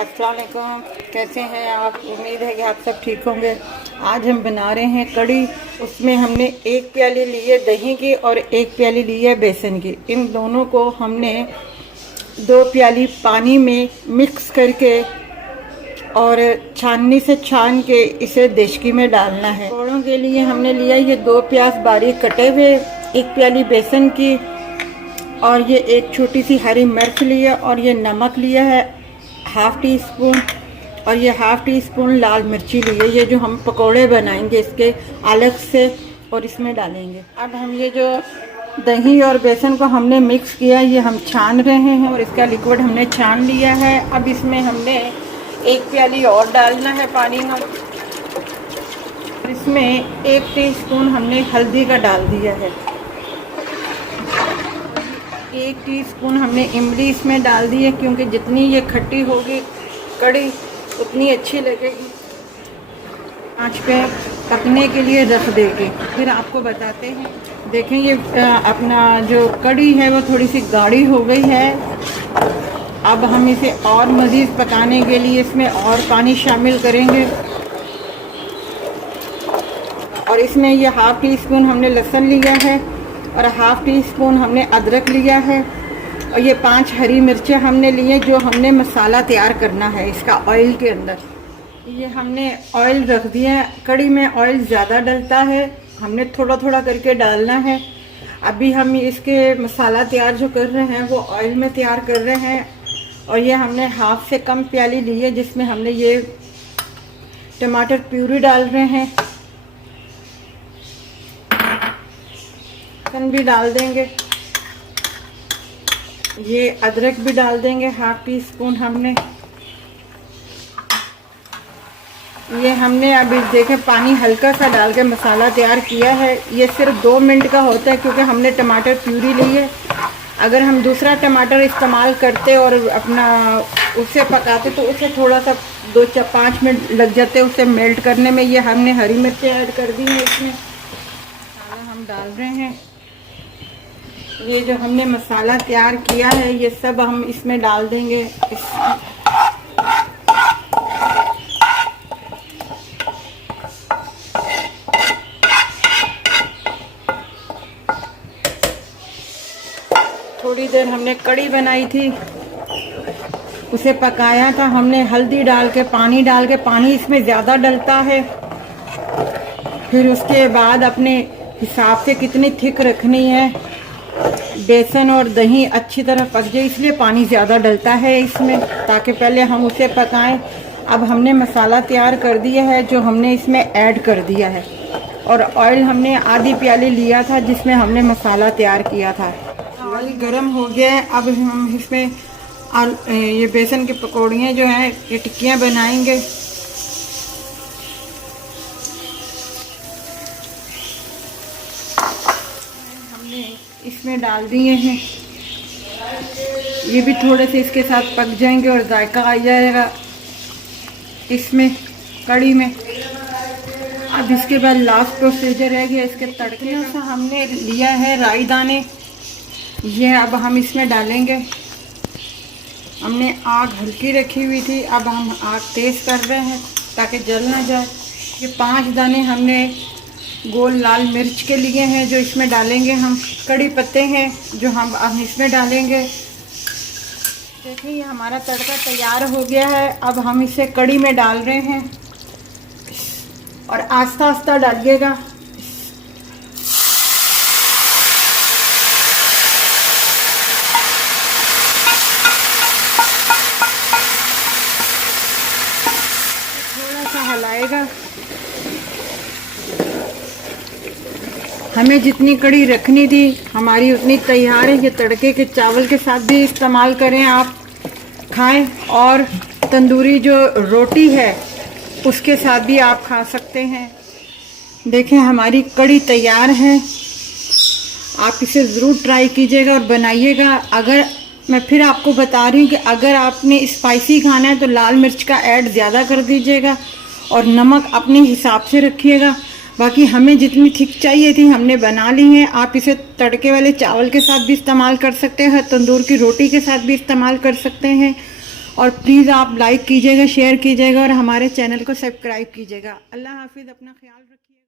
अस्सलाम वालेकुम, कैसे हैं आप? उम्मीद है कि आप सब ठीक होंगे। आज हम बना रहे हैं कड़ी। उसमें हमने एक प्याली ली है दही की और एक प्याली ली है बेसन की। इन दोनों को हमने 2 प्याली पानी में मिक्स करके और छाननी से छान के इसे देचकी में डालना है। पकौड़ों के लिए हमने लिया ये 2 प्याज बारीक कटे हुए, 1 प्याली बेसन की और ये एक छोटी सी हरी मिर्च लिया और ये नमक लिया है हाफ़ टी स्पून और ये हाफ़ टी स्पून लाल मिर्ची ली है। ये जो हम पकोड़े बनाएंगे इसके अलग से और इसमें डालेंगे। अब हम ये जो दही और बेसन को हमने मिक्स किया ये हम छान रहे हैं और इसका लिक्विड हमने छान लिया है। अब इसमें हमने 1 प्याली और डालना है पानी में। इसमें 1 टीस्पून हमने हल्दी का डाल दिया है। 1 टीस्पून हमने इमली इसमें डाल दी है, क्योंकि जितनी ये खट्टी होगी कड़ी उतनी अच्छी लगेगी। आंच पे पकने के लिए रख देंगे, फिर आपको बताते हैं। देखें ये अपना जो कड़ी है वो थोड़ी सी गाढ़ी हो गई है। अब हम इसे और मज़ीद पकाने के लिए इसमें और पानी शामिल करेंगे और इसमें ये हाफ़ टी स्पून हमने लहसुन लिया है और हाफ़ टी स्पून हमने अदरक लिया है और ये 5 हरी मिर्चें हमने लिए जो हमने मसाला तैयार करना है इसका ऑयल के अंदर। ये हमने ऑयल रख दिया है। कड़ी में ऑयल ज़्यादा डलता है, हमने थोड़ा थोड़ा करके डालना है। अभी हम इसके मसाला तैयार जो कर रहे हैं वो ऑयल में तैयार कर रहे हैं और ये हमने हाफ़ से कम प्याली ली है जिसमें हमने ये टमाटर प्यूरी डाल रहे हैं। लहसुन भी डाल देंगे, ये अदरक भी डाल देंगे हाफ़ टी स्पून हमने। ये हमने अभी देखे पानी हल्का सा डाल के मसाला तैयार किया है। ये सिर्फ 2 मिनट का होता है क्योंकि हमने टमाटर प्यूरी ली है। अगर हम दूसरा टमाटर इस्तेमाल करते और अपना उसे पकाते तो उसे थोड़ा सा 2-5 मिनट लग जाते उसे मेल्ट करने में। ये हमने हरी मिर्चें ऐड कर दी हैं इसमें। मसाला हम डाल रहे हैं। ये जो हमने मसाला तैयार किया है ये सब हम इसमें डाल देंगे। थोड़ी देर हमने कड़ी बनाई थी, उसे पकाया था हमने हल्दी डाल के, पानी डाल के। पानी इसमें ज़्यादा डलता है। फिर उसके बाद अपने हिसाब से कितनी थिक रखनी है। बेसन और दही अच्छी तरह पक जाए इसलिए पानी ज़्यादा डलता है इसमें, ताकि पहले हम उसे पकाएं। अब हमने मसाला तैयार कर दिया है जो हमने इसमें ऐड कर दिया है और ऑयल हमने आधी प्याली लिया था जिसमें हमने मसाला तैयार किया था। ऑयल गर्म हो गया है। अब हम इसमें ये बेसन की पकौड़ियाँ जो हैं ये टिक्कियाँ बनाएंगे। हमने इसमें डाल दिए हैं, ये भी थोड़े से इसके साथ पक जाएंगे और जायका आ जाएगा इसमें कड़ी में। अब इसके बाद लास्ट प्रोसीजर है कि इसके तड़के से हमने लिया है राई दाने, ये अब हम इसमें डालेंगे। हमने आग हल्की रखी हुई थी, अब हम आग तेज़ कर रहे हैं ताकि जल ना जाए। ये 5 दाने हमने गोल लाल मिर्च के लिए हैं जो इसमें डालेंगे हम। कड़ी पत्ते हैं जो हम इसमें डालेंगे। देखिए ये हमारा तड़का तैयार हो गया है। अब हम इसे कड़ी में डाल रहे हैं और आस्ता आस्ता डालिएगा। थोड़ा सा हिलाएगा। हमें जितनी कड़ी रखनी थी हमारी उतनी तैयार है। ये तड़के के चावल के साथ भी इस्तेमाल करें, आप खाएं, और तंदूरी जो रोटी है उसके साथ भी आप खा सकते हैं। देखें हमारी कड़ी तैयार है। आप इसे ज़रूर ट्राई कीजिएगा और बनाइएगा। अगर मैं फिर आपको बता रही हूँ कि अगर आपने स्पाइसी खाना है तो लाल मिर्च का ऐड ज़्यादा कर दीजिएगा और नमक अपने हिसाब से रखिएगा। बाकी हमें जितनी थिक चाहिए थी हमने बना ली है। आप इसे तड़के वाले चावल के साथ भी इस्तेमाल कर सकते हैं, तंदूर की रोटी के साथ भी इस्तेमाल कर सकते हैं और प्लीज़ आप लाइक कीजिएगा, शेयर कीजिएगा और हमारे चैनल को सब्सक्राइब कीजिएगा। अल्लाह हाफिज़, अपना ख्याल रखिए।